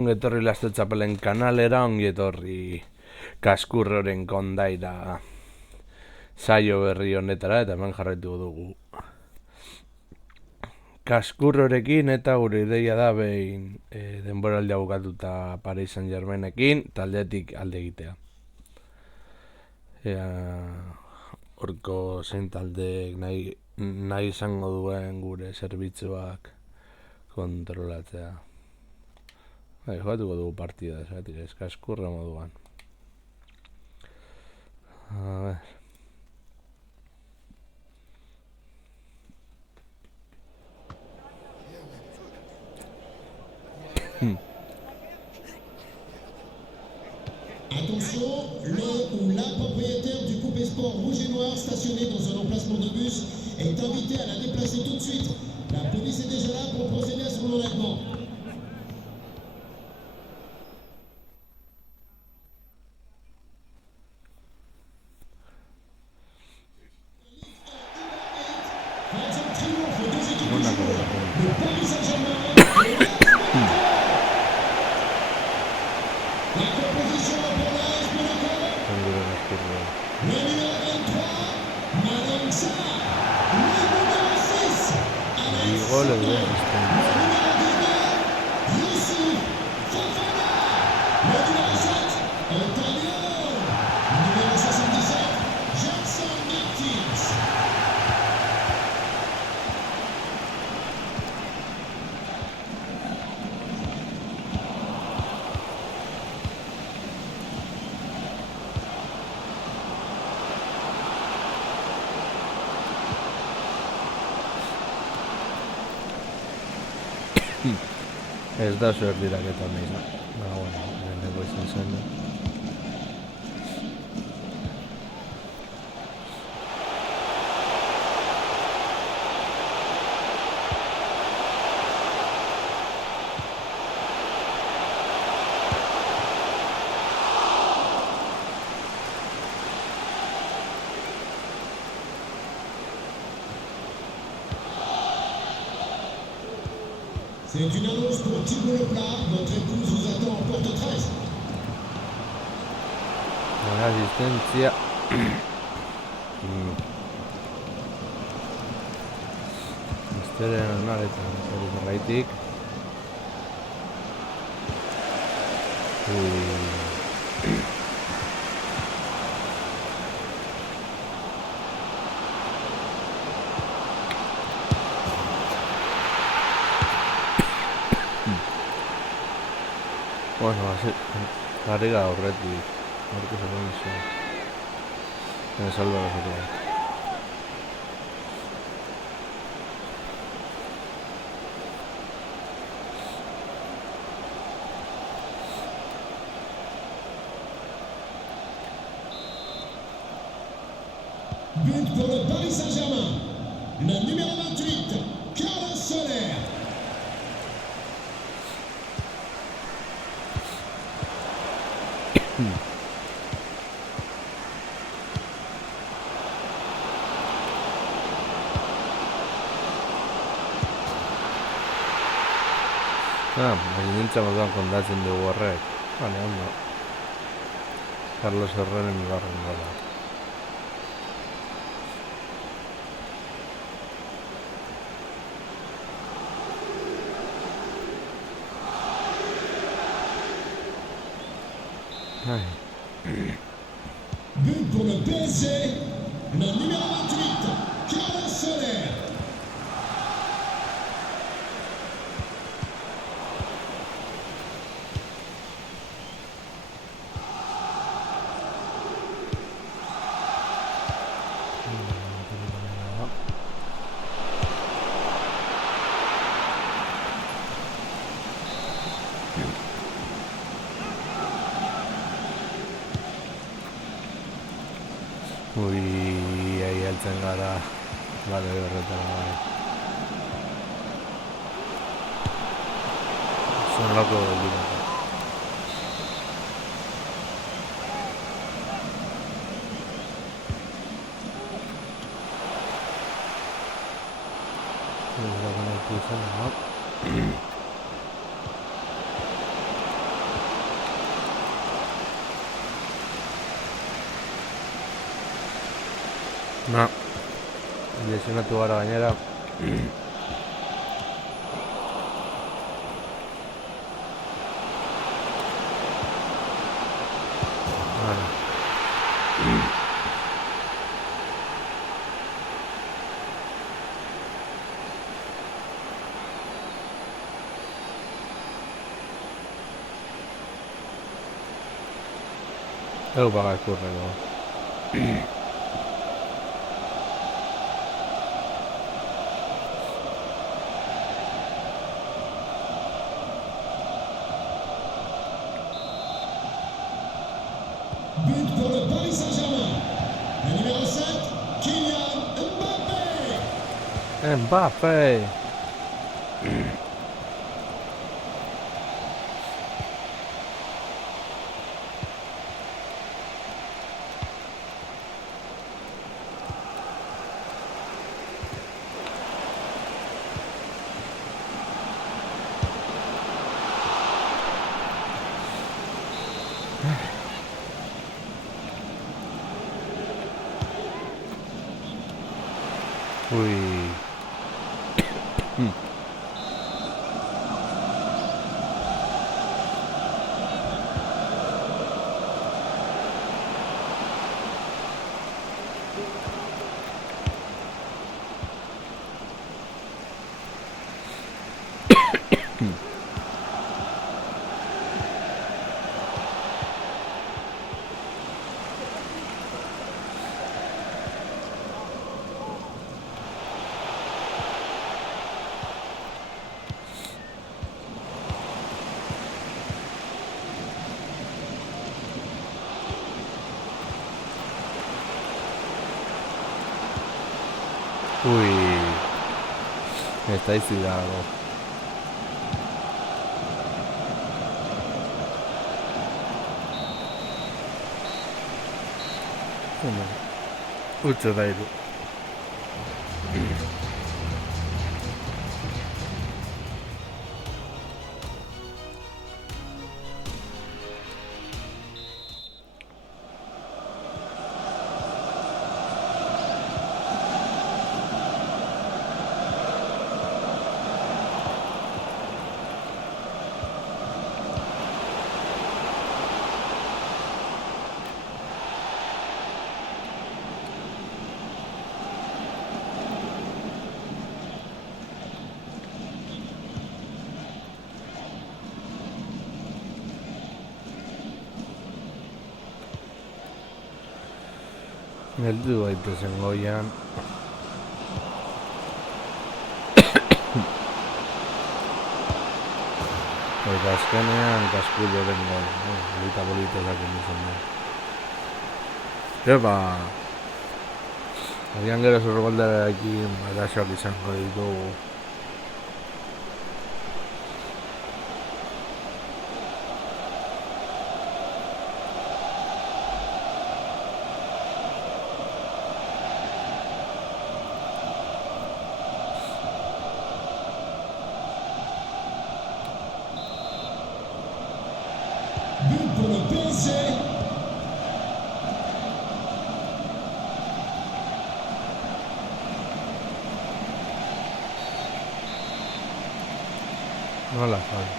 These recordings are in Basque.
Ongetorri Lasto Txapelen kanalera, ongetorri Kaskurroren kondaira saio berri honetara, eta hemen jarraitu dugu Kaskurrorekin, eta gure ideia da behin denboraldia bukatuta Paris Saint-Germainekin taldetik alde egitea. Horko zein taldeek nahi izango duen gure zerbitzuak kontrolatzea. Jugatuko dugu partida, ez Kaskurro moduan. A ver. Attention, le ou la propriétaire du coupé sport rouge et noir stationné dans un emplacement de bus est invité à la déplacer tout de suite. La police est déjà là pour procéder à son enlèvement. Le Paris Saint-Germain. La composition pour l'AS Monaco. Le numéro 23, Malang Sarr. Le numéro 6, Alex Sandro. Le numéro 19, Youssouf Fofana. Le numéro 7, Antonio. Le numéro 77, Jackson Martins. Ez da zuer diraketa nahi, bueno, leheneko izan zen. C'est une annonce pour Thibaut Leplat. Notre épouse vous attend en porte 13. Buena asistencia. Misteren honaretan, hori berraitik. Bueno, jarri da horretik. Horko zegoen izan. Salva horretik. But pour le Paris Saint-Germain. Le numéro 28, Carlos Soler. Baina moduan kondatzen dugu horrek. Bale, ondo. Carlos Herreren bigarren gola. But pour le PSG, le numéro 28, Carlos Soler. Ahi heltzen gara. Bale, horretara bai. Zonolako dira. No, lesionatu gara gainera. Eupa Gaskurreko. But pour le Paris Saint-Germain. Le numéro 7, Kylian Mbappé. Mbappé. Uy. Uy. Estáis cuidado. Mucho aire. Geldu daitezen goian. Eta azkenean Kaskulloren gol. Bolita esaten izan da. Epa! Agian gero zurroldarekin arazoak izango ditugu. But pour le PSG. No la falta.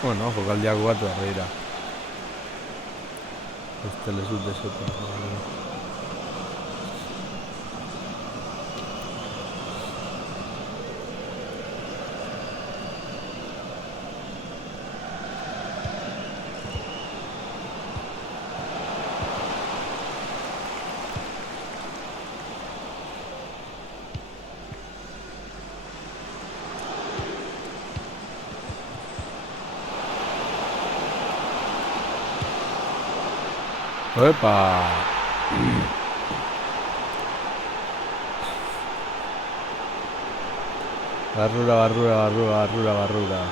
Bueno, jokaldiak bat berreira. Este lezut desetan. Epa! Barrura, barrura, barrura, barrura, barrura.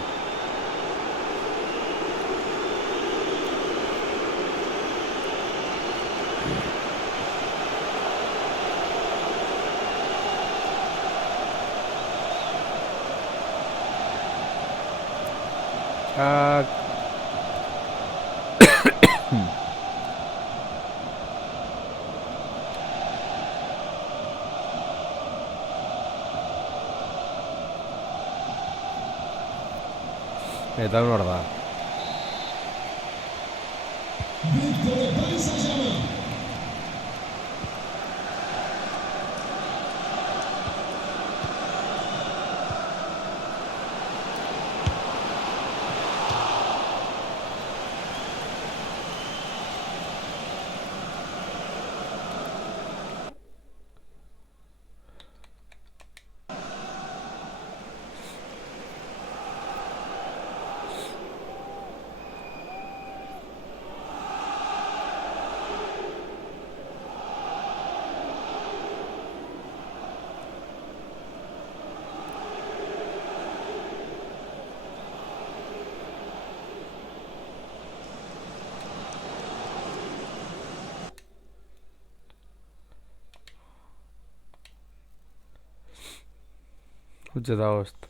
Txak. Eta nor da. But pour le Paris Saint-Germain. Utxe da bost.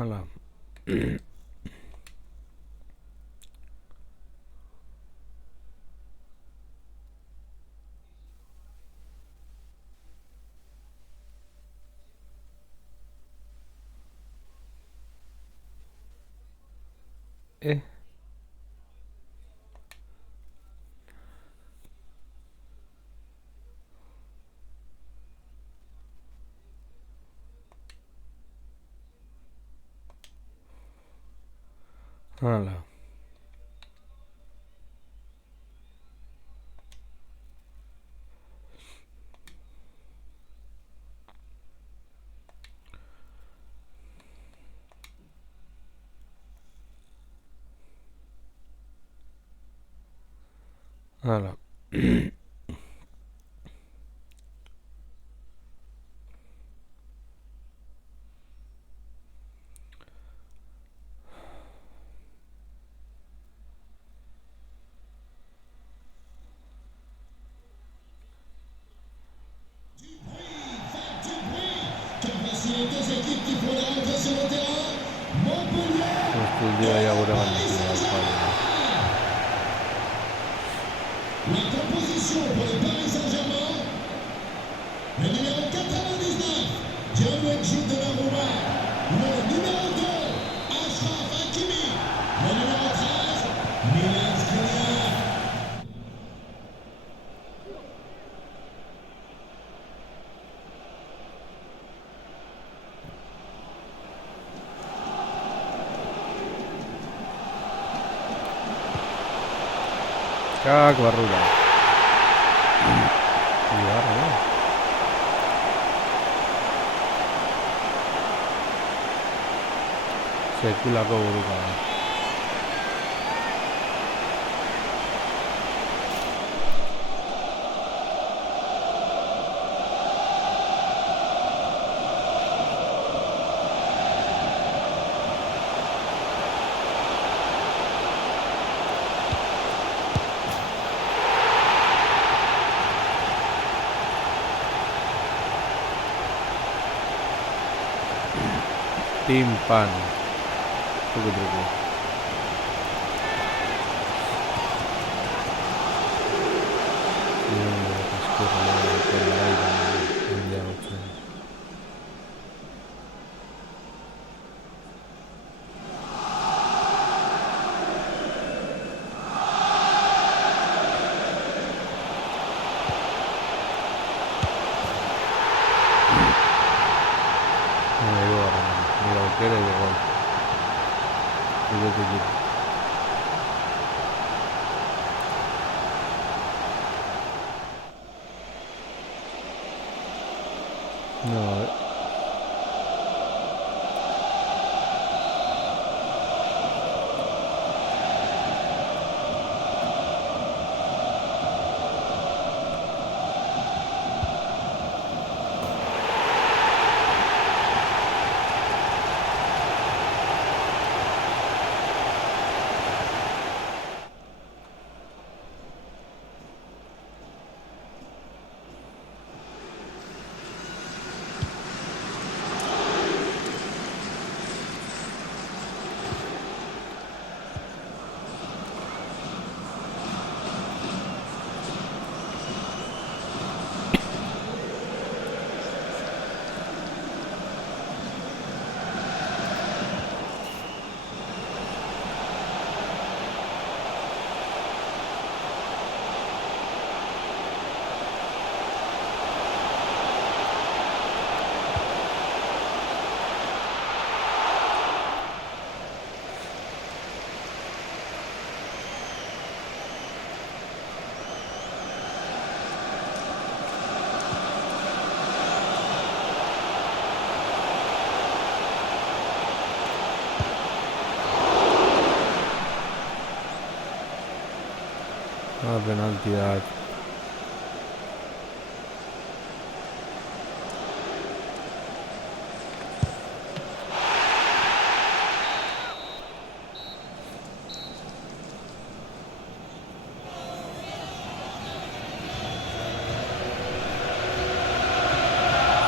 Hala. Hala. Hala. Car voici les deux équipes qui font la rentrée sur le terrain. Montpellier. Guztia gure bandikide bat. La composition pour le Paris Saint-Germain. Le numéro 99, Gianluigi Donnarumma. Le numéro 2, Achraf Hakimi. Le numéro 13, Milan Skriniar. Txak, barrura. Bigarra, no? Sekulako buruka da. Timpan. Truco. No, penaltiak.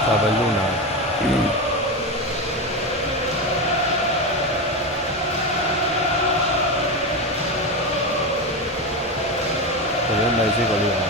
Txapelduna. Segunda biziko liga.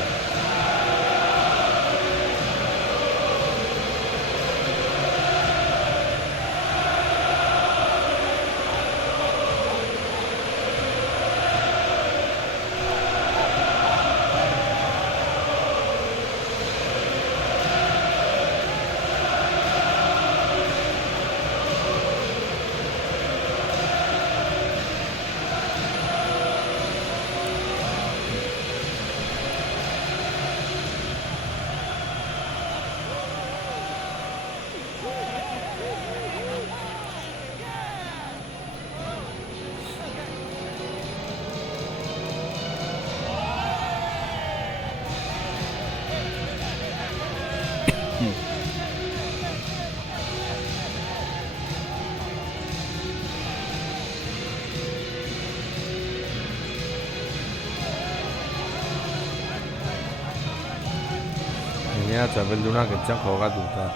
Gainera txapeldunak etxan jokatuta.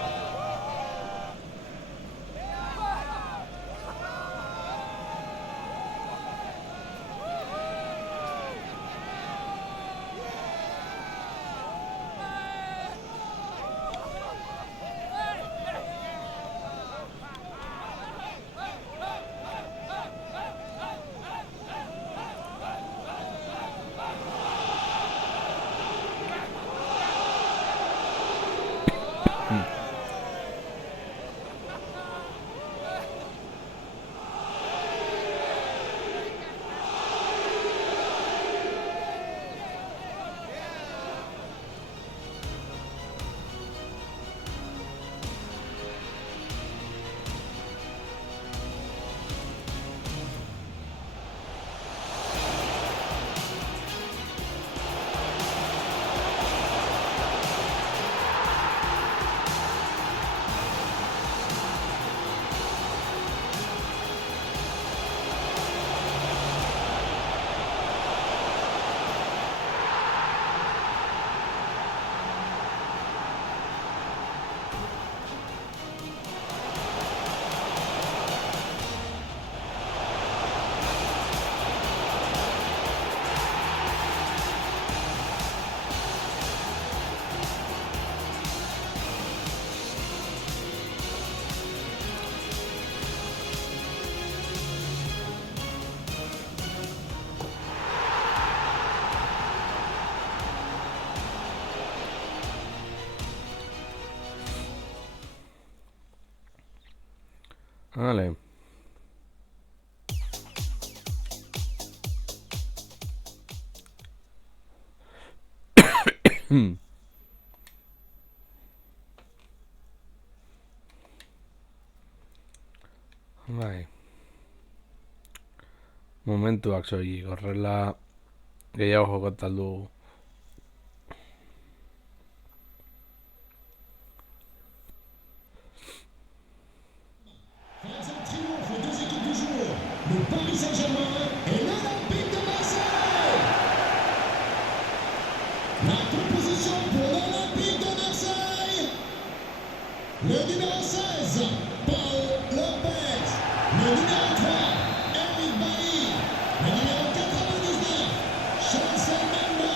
Vale. Momentuak soilik, horrela gehiago jokotan dugu. Phase en triomphe, les deux équipes du jour, le Paris Saint-Germain et l'Olympique de Marseille. La composition pour l'Olympique de Marseille. Le numéro 16, Paul Lopez. Le numéro 3, Eric Bailly. Le numéro 99, Chancel Menda.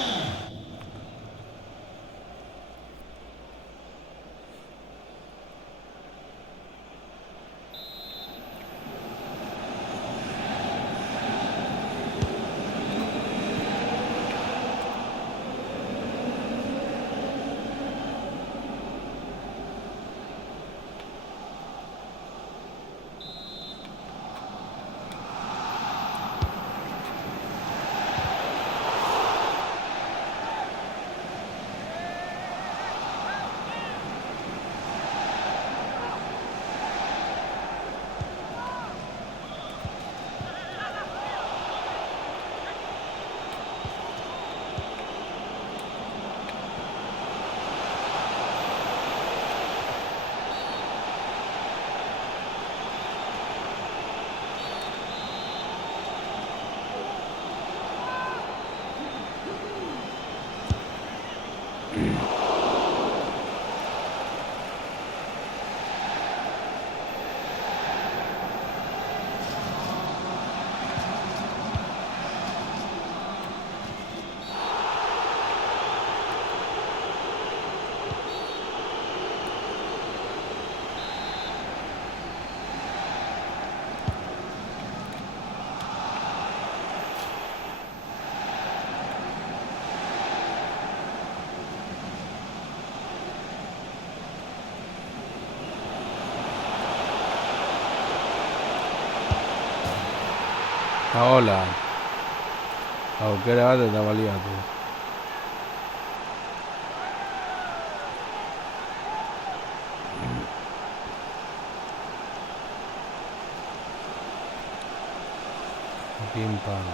Hola, aukera bat eta baliatu. Pim pam.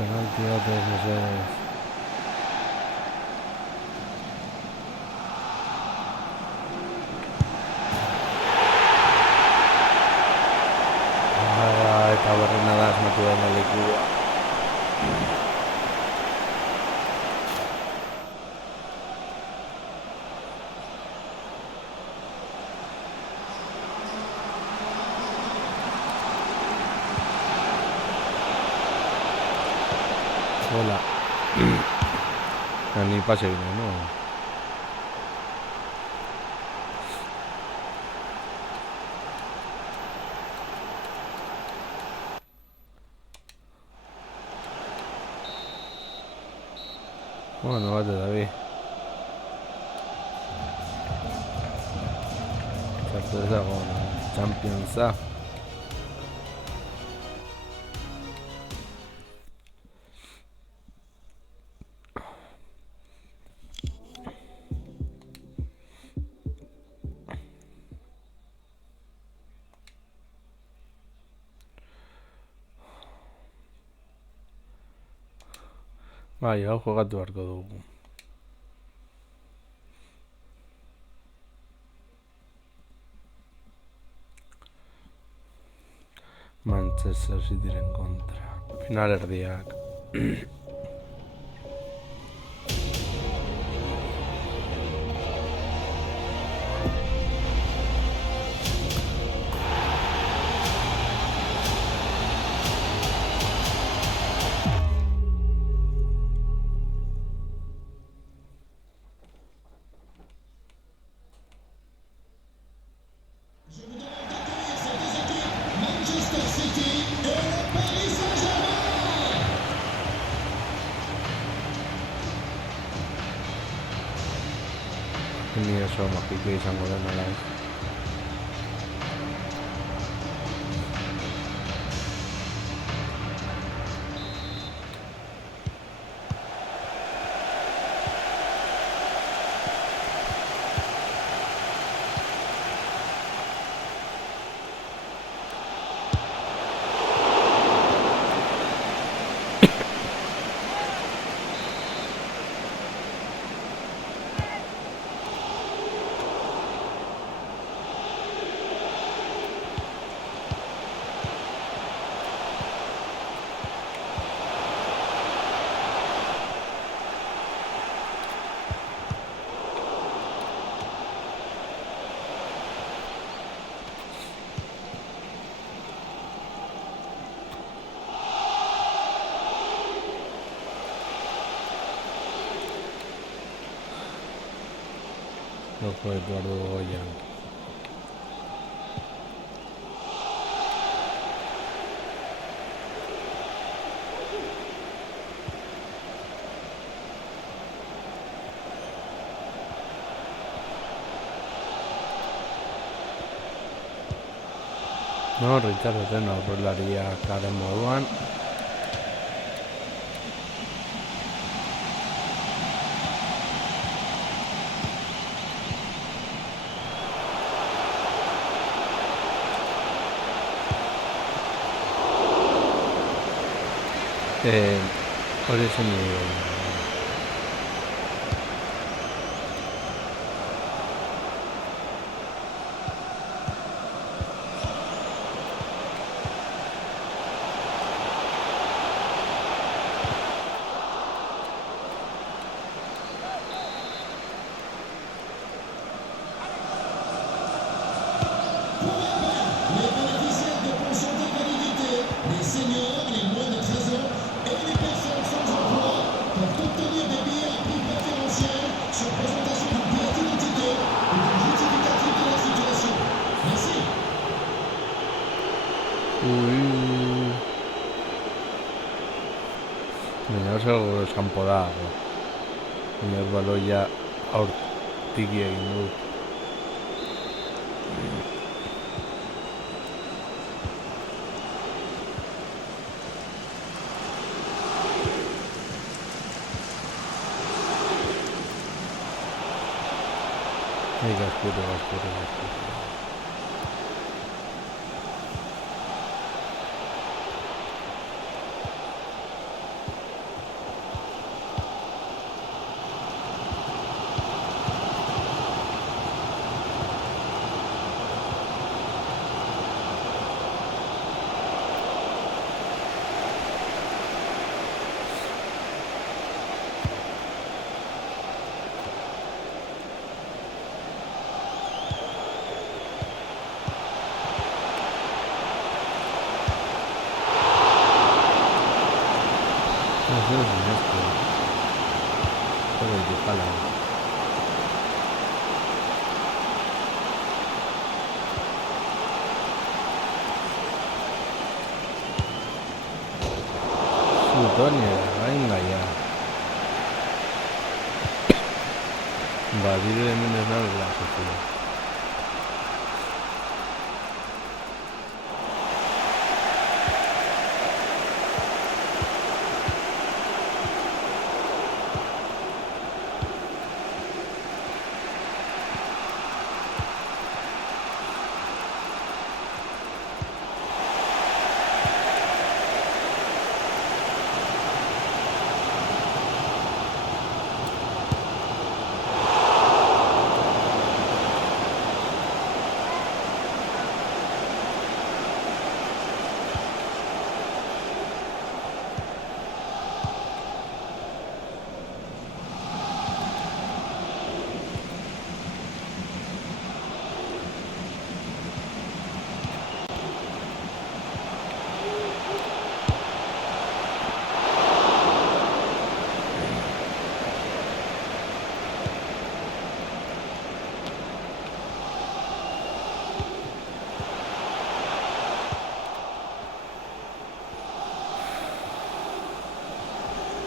Penalti bat ez mesedez. Eta berrena da asmatu den alikua. Hola. Ni pase gine, no? Bueno, bate David. Sartu ezago Championsa. Bai, hau jogatu beharko dugu. Manchester Cityren kontra. Final erdiak. Je vous demande d'accueillir ces deux équipes, Manchester City et le Paris Saint-Germain. Ni oso magikoa izango den ala ez. Ojo Eduardo Goyan. No, Richard zen aurrelariak haren moduan. Hori zen Les bénéficiaires de pensions d'invalidité, les seniors, les moins de 13 ans et les personnes sans emploi peuvent obtenir des billets à prix préférentiel sur présentation d'une pièce d'identité ou d'un justificatif de leur situation. Merci. Baina oso eskampo dago. Baina baloia aurtiki egin du. Gaskuru. Sutonia, venga ya. Badir hemen ez nago lasatu.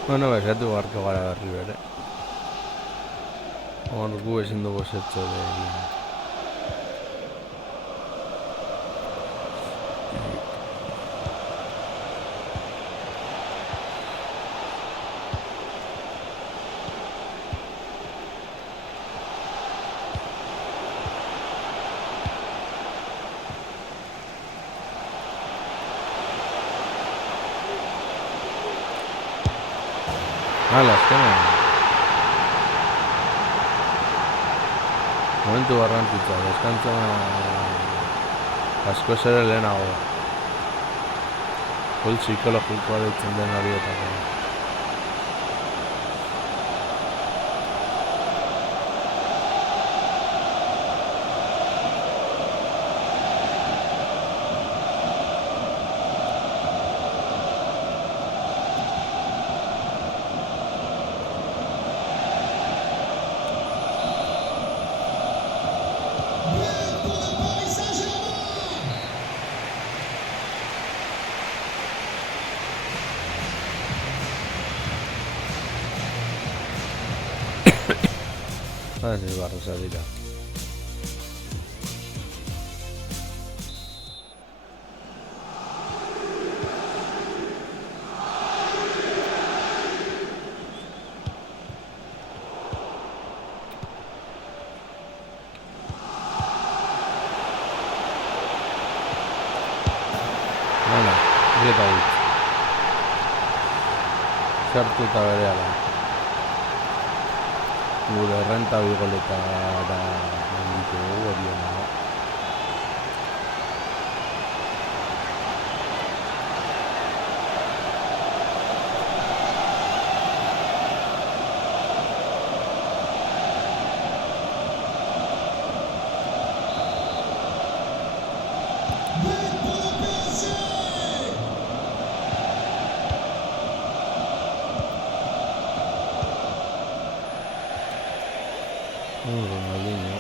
Bueno, besatu beharko gara berri bere. Hor gu ezin dugu zertxo egin. Hala, azkenean. Momentu garrantzitza, deskantza asko ere lehenago. Gol psikologikoa deitzen den horietako. Ez barroza dira. Hala, dieta dit. Sartu eta berehala. Gure errenta bigoletara menditu dugu horiena. Ronaldinho.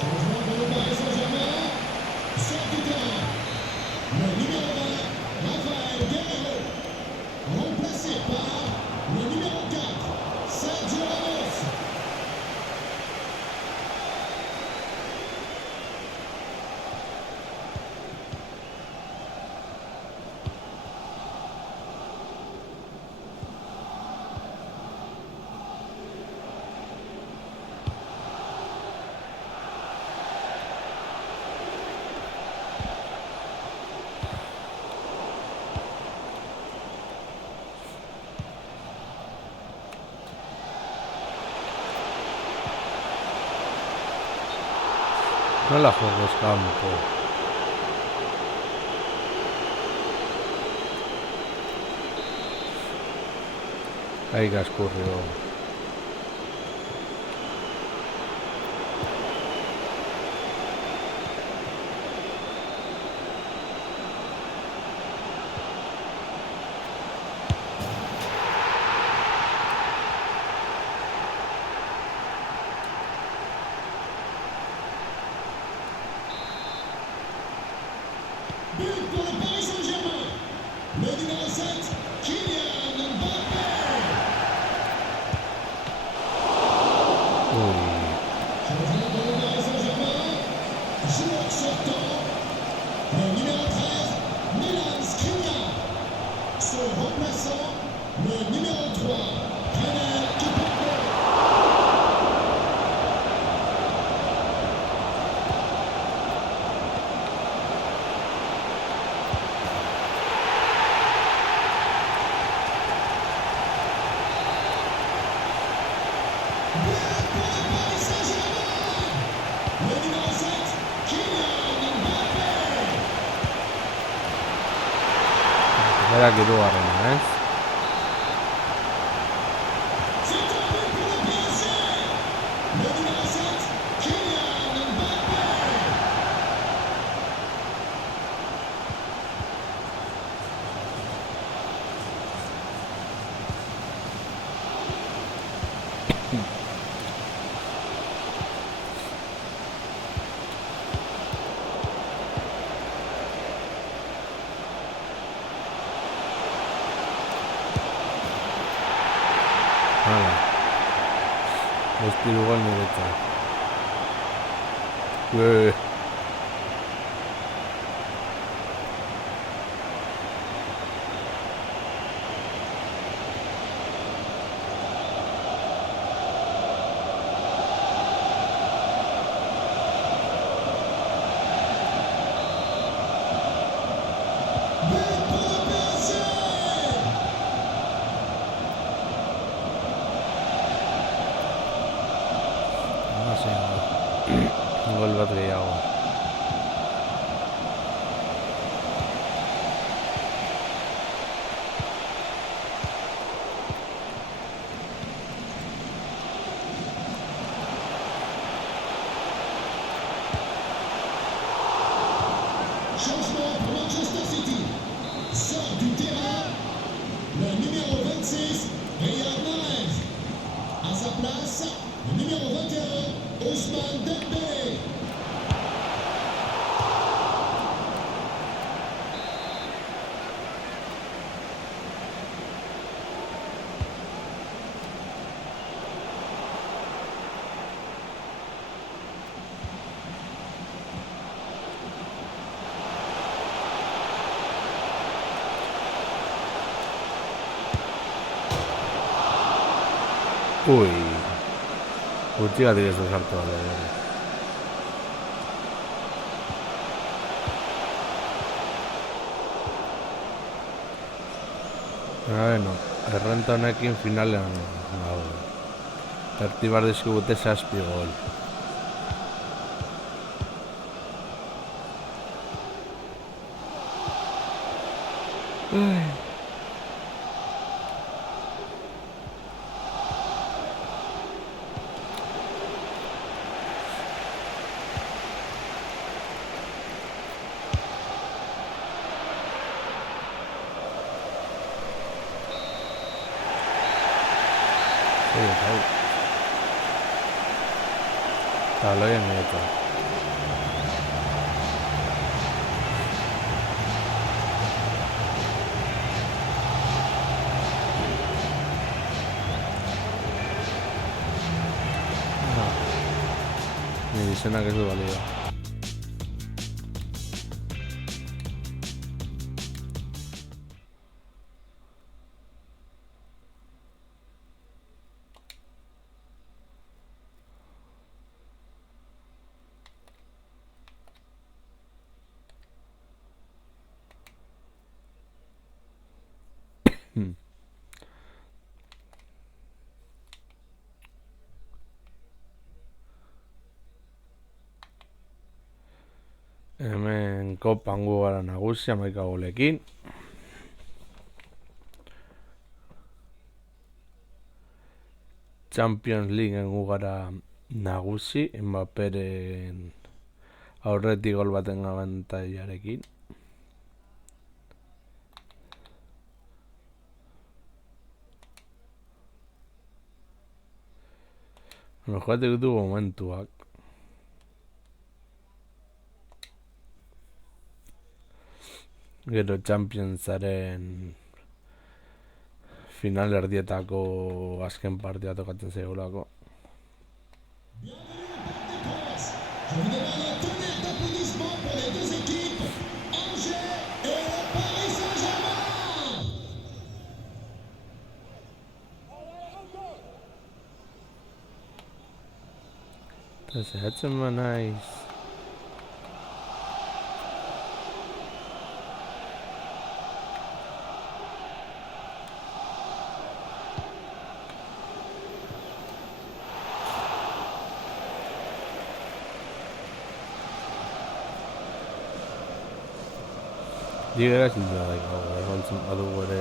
Changement pour le Paris Saint-Germain. Sort du terrain. Le numéro 20, Rafael Guerreiro. Remplacé par le numéro 4, Sergio Ramos. No la juegos campo. Ahí que escurrió. But pour le Paris Saint-Germain. Le numéro 7, Kylian Mbappé. Changement pour le Paris Saint-Germain. Joueur sortant. Le numéro 13, Milan Skriniar. Son remplaçant, le numéro 3, René Kimpembe. Berak hirugarrena, ez? C'est un but pour le PSG. Le numéro 7, Kylian Mbappé. Hala. Besti dugu niretzat. But pour le PSG. Gol bat gehiago. Changement pour Manchester City. Sort du terrain le numéro 26, Riyad Mahrez. À sa place, le numéro 21, Ousmane Dembélé. Ui. Gutxigatik ez du sartu alde. Bueno, errenta honekin finalean gaude. Erti bar dizkigute 7 gol. Taloien niretzat. Nire izenak ez du balio. Hemen kopan gu gara nagusi 11 golekin. Champions League gu gara nagusi, Mbapperen aurretik gol baten abantailarekin. Joatek du momentuak. Gero Championsaren final erdietako azken partia tokatzen zaigulako. Je vous demande un tonnerre d'applaudissements pour les deux équipes, Angers et le Paris Saint-Germain. Eta zehatzen ba naiz. Ligera ezin da daiko, egontzen badugu ere.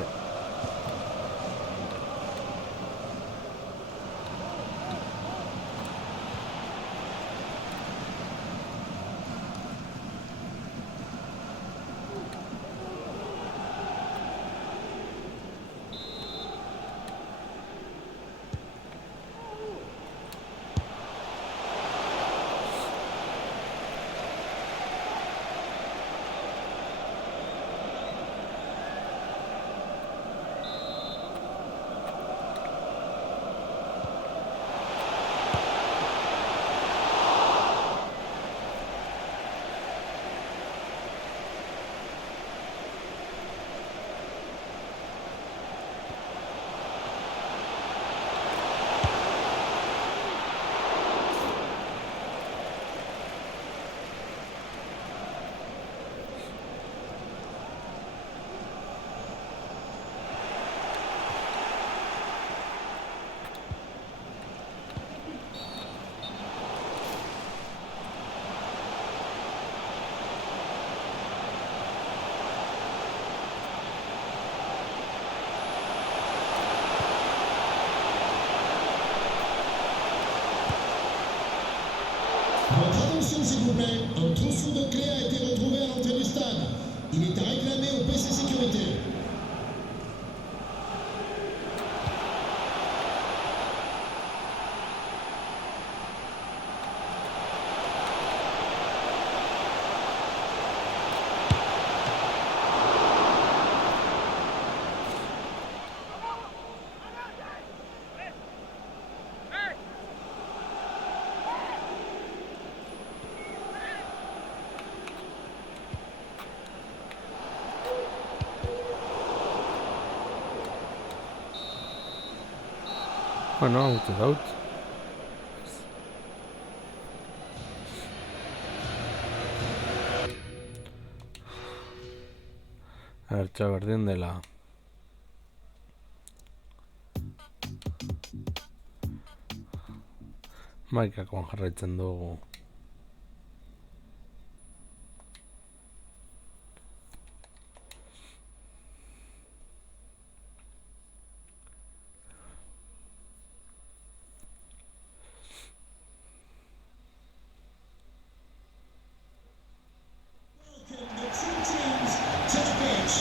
vous plaît. Un trousseau de clés a été retrouvé à l'entrée du stade. Il est à réclamer au PC Sécurité. Bueno, out is out. Hartza berdin dela. Maikakoan jarraitzen dugu. The two teams to the pitch.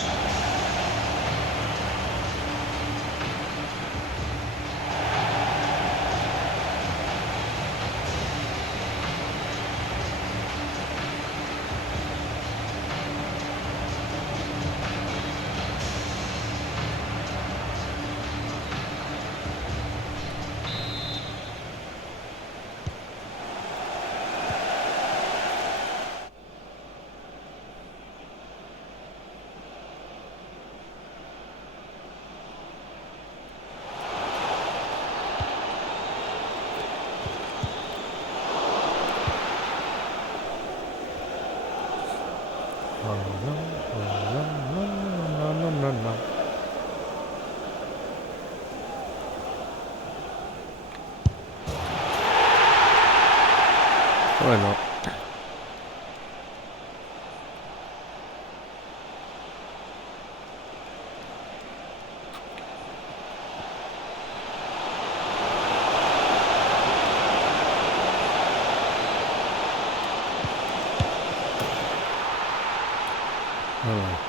No. Bueno.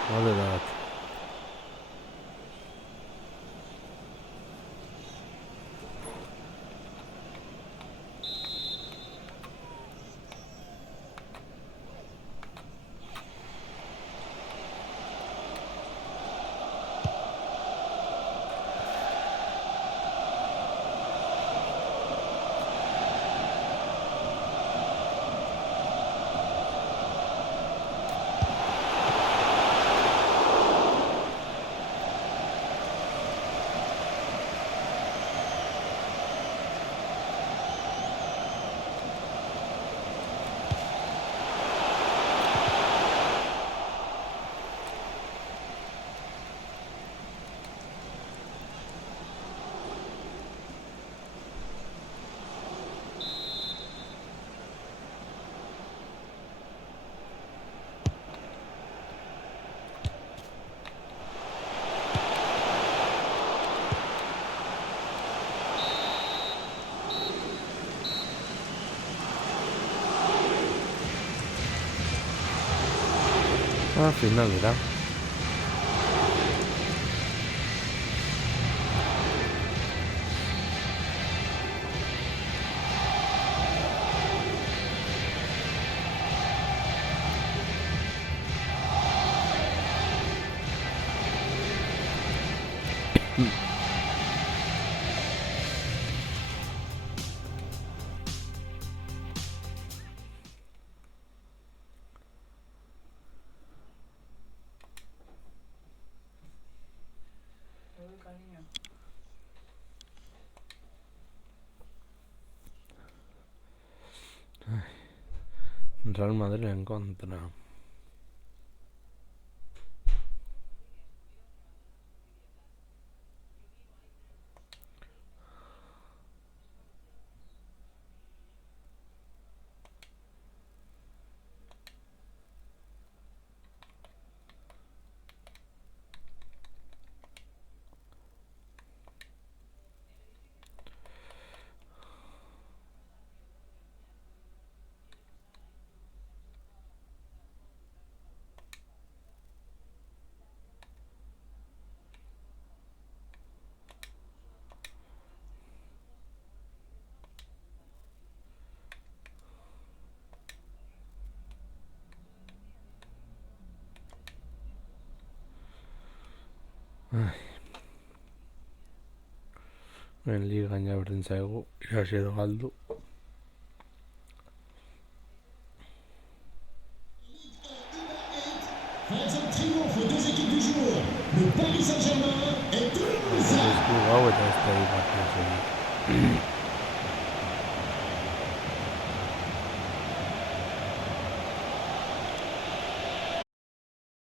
Vale, nada. Al final era. Real Madrid en contra. En ligan ja berdin zaigu, irasi edo galdu. Face un triomphe aux deux équipes du jour. Le Paris Saint-Germain et Toulouse. Ez du gau eta ez da partida soilik.